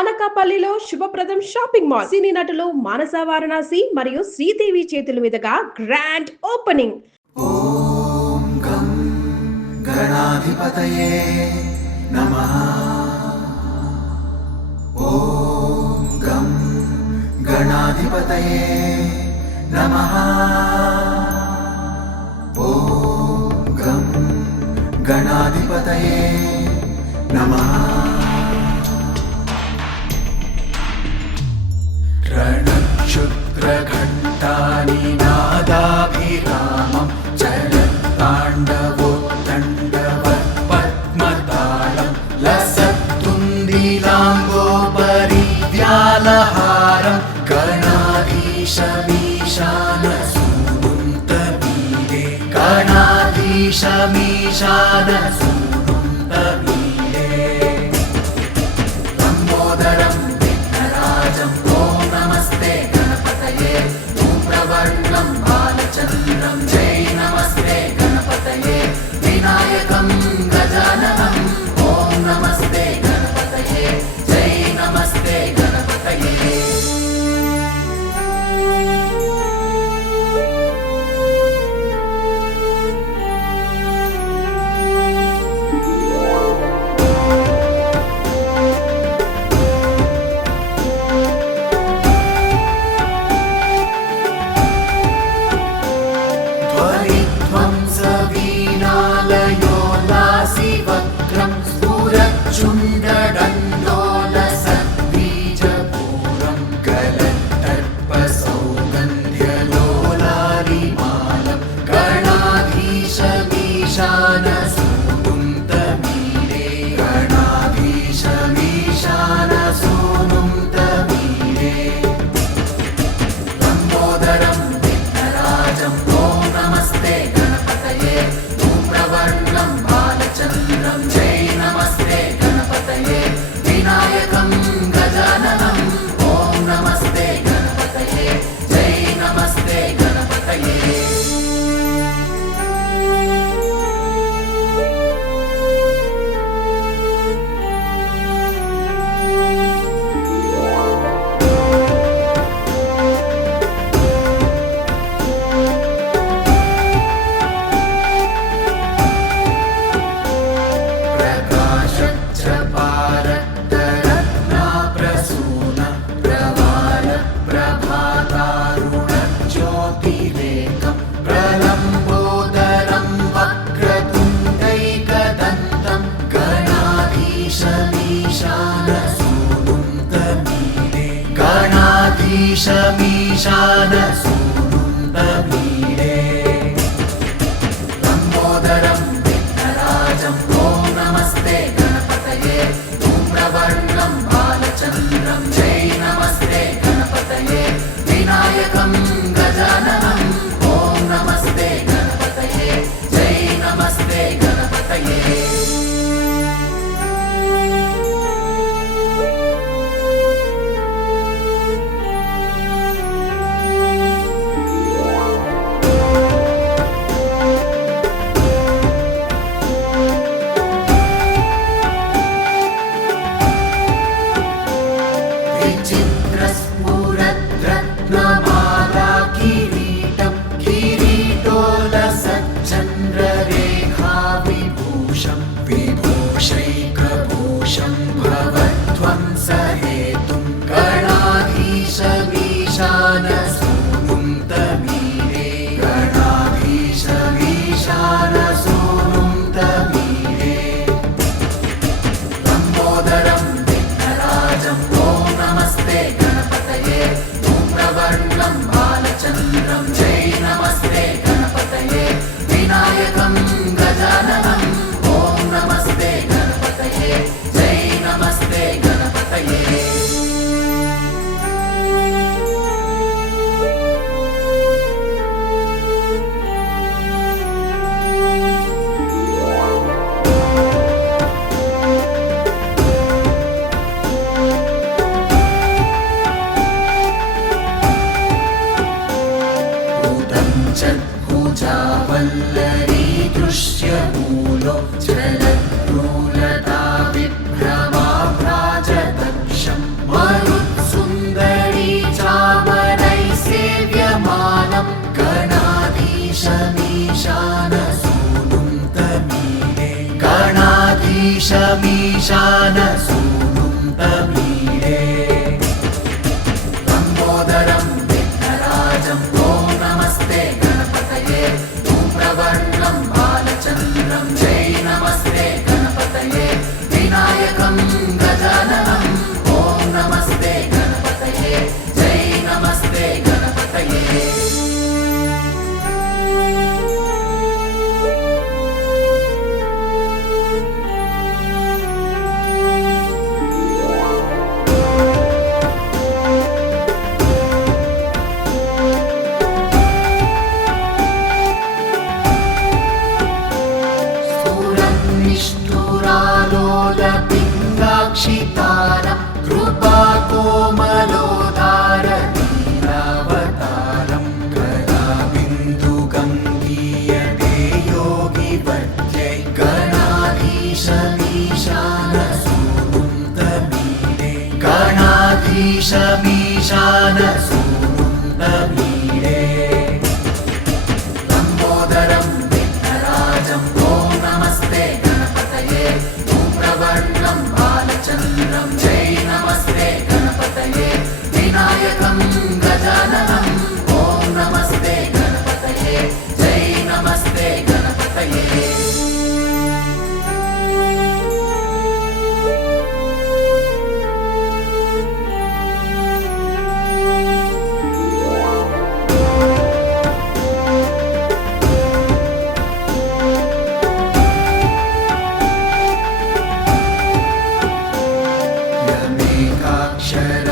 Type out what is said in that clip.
అనకాపల్లిలో శుభప్రదం shopping mall సినీ నటులు మానస వారణాసి మరియు శ్రీదేవి చేతుల మీదుగా గ్రాండ్ ఓపెనింగ్. ఓం గం గణాధిపతయే నమః. ఓం గం గణాధిపతయే నమః. ఓం గం గణాధిపతయే నమః. रणक्षुद्रघण्टानिनादाभिरामं चलत्ताण्डवोत्तण्डवत्पद्मतालं लसत्तुन्दिलाम्बोपरिव्यालहारं गणाधीशमीशानसूनुन्तमीडे गणाधीशमीशानसूनुन्तमीडे लम्बोदरं विघ्नराजं ॐ नमस्ते गणपतये. धूम्रवर्णं बालचन्द्रं जय नमस्ते गणपतये. विनायकं गजाननं ॐ नमस्ते गणपतये. जय नमस्ते गणपतये. ध्वनिध्वंसवीणालयोल्लासिवक्त्रं स्फुरच्चुण्डदण्डोलसद्बीजपूरं गलत्तर्पसौगन्ध्यलोलालिमालं गणाधीशमीशानसूनुन्तमीडे गणाधीशमीशानसूनुन्तमीडे लम्बोदरं विघ्नराजं ॐ नमस्ते गणपतये. धूम्रवर्णं बालचन्द्रं जय नमस्ते गणपतये. विनायकं गजाननं ॐ नमस्ते गणपतये. जय नमस्ते गणपतये. प्रकाशच्चपारक्तरत्नाप्रसून प्रवाल प्रभातारुणज्योतिरेकं प्रलम्बोदरं वक्रतुण्डैकदन्तं गणाधीशमीशानसूनुन्तमीडे गणाधीशमीशानसूनुन्तमीडे लम्बोदरं विघ्नराजं ॐ नमस्ते गणपतये. धूम्रवर्णं बालचन्द्रं जय नमस्ते गणपतये. विनायकं गजाननं ॐ नमस्ते गणपतये. जय नमस्ते गणपतये. गणाधीशमीशानसूनुं तमीडे लम्बोदरं विघ्नराजं ॐ नमस्ते गणपतये धूम्रवर्णं बालचन्द्रं जय नमस्ते गणपतये विनायकं गजाननं ॐ नमस्ते गणपतये जय नमस्ते गणपतये निष्ठुरालोलपिङ्गाक्षितारं कृपाकोमलोदारनीलावतारं गदाबिन्दुगङ्गीयते योगिवर्त्यै गणाधीशमीशानसूनुं तमीडे गणाधीशमीशानसूनुं तमीडे लम्बोदरं विघ्नराजं ॐ नमस्ते गणपतये धूम्रवर्णं बालचन्द्रं जय नमस्ते गणपतये विनायकं गजाननं ॐ नमस्ते गणपतये जय नमस्ते गणपतये यमेकाक्षर